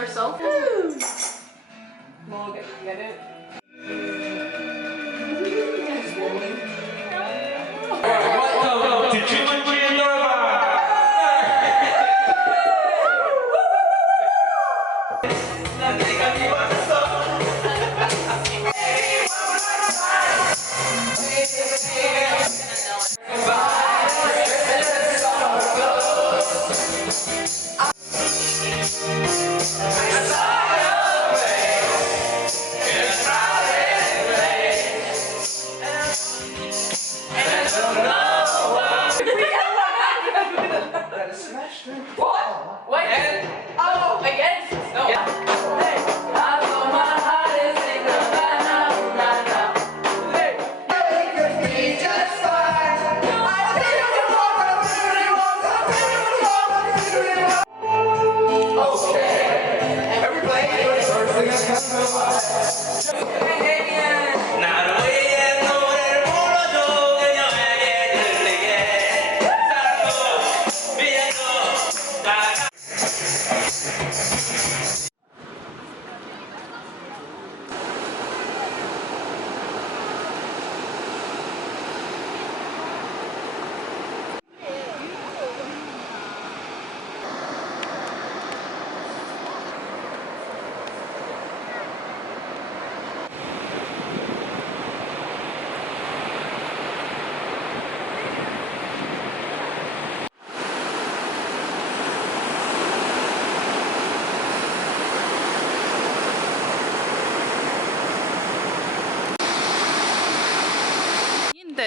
yourself. Well, get it? Welcome to Jumunjin, Oramai! What? Wait. Oh, again? No.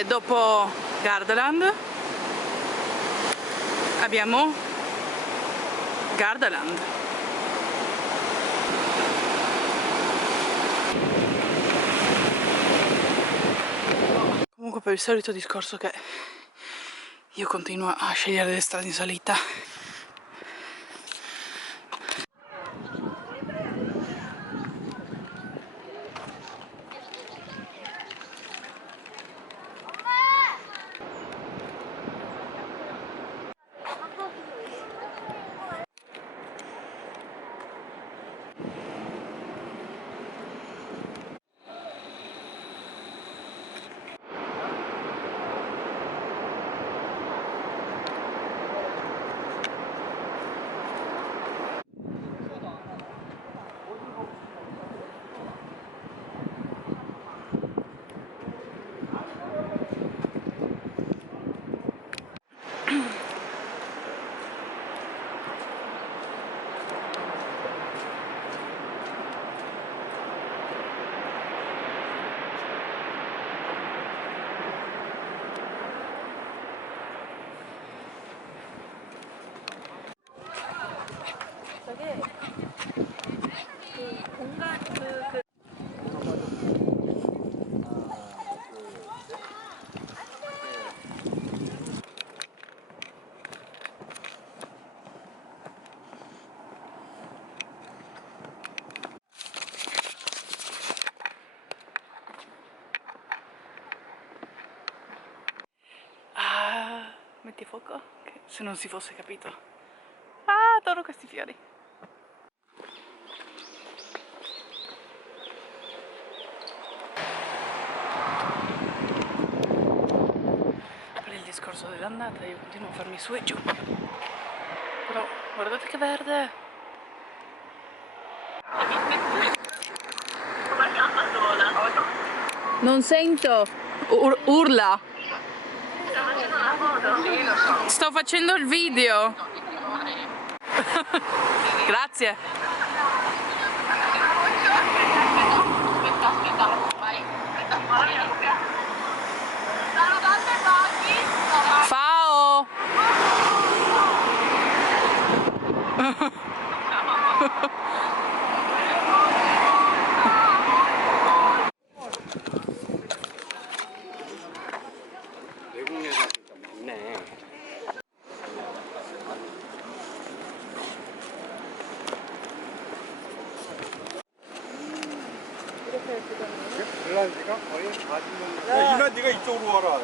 Dopo Gardaland abbiamo Gardaland. Comunque, per il solito discorso che io continuo a scegliere le strade in salita, metti a fuoco, che se non si fosse capito. Ah, adoro questi fiori. Per il discorso dell'andata io continuo a farmi su e giù. Però guardate che verde. Non sento. Urla. Sto facendo il video. Grazie. Ciao. 네가 거의 다 죽는. 이만 네가 이쪽으로 와라.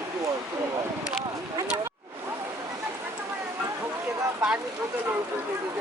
이쪽으로 와, 이쪽으로 와. 어깨가 많이 걷어놓을 건데.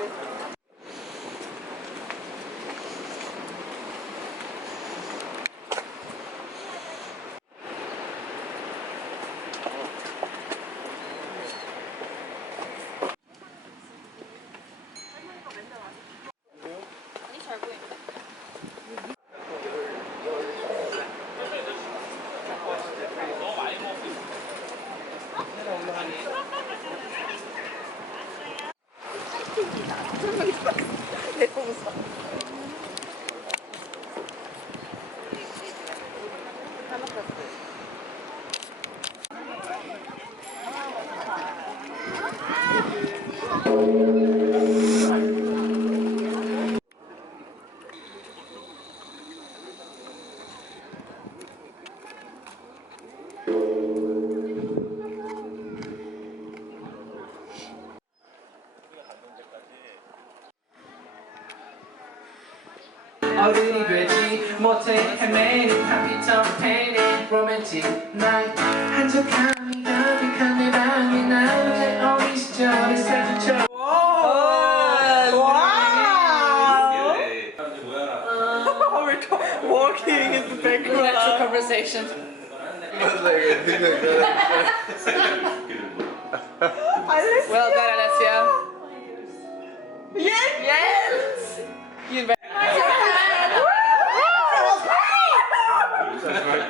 어른이 되지 못해 헤매는 하피터 페이는 로맨틱 나이 한적함이 가득한 내 방에 나의 어린 시절의 사진처럼 Walking in the background. Natural conversation. Well done, Alessia. Yes! Yes! You